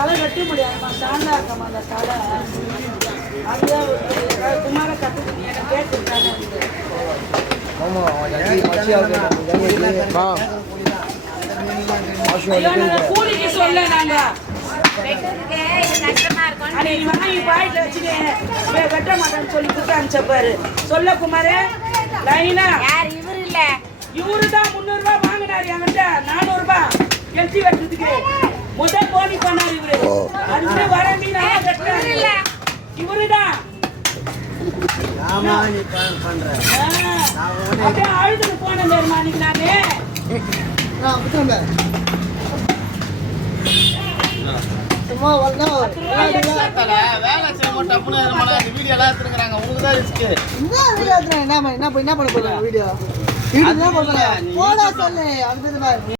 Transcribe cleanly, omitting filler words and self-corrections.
தலை கட்ட முடியாதுமா, சாண்டா இருக்கமா அந்த தலை. அதுதான் குமார கட்டுக்கு நீ என்ன கேட்டுருக்கானே. கூலிக்கு சொல்ல நாங்க வாங்கி பாயிட்டு வச்சுட்டு வெட்ட மாட்டேன்னு சொல்லி கொடுத்து அனுப்பிச்சப்பாரு. சொல்ல குமாரு லைனா இவரு இல்ல, இவரு தான் 300 ரூபாய் வாங்கினாரு என்கிட்ட. 400 ரூபாய் எழுதி வெட்டுறதுக்கு முதல் போனி பண்ணாரு இவரு. அதுக்கு வர மீன் இவருதான் அப்படியே அழுதுன்னு போனேன் தெரியுமா அன்னைக்கு என்ன பண்ண போறேன் வீடியோ.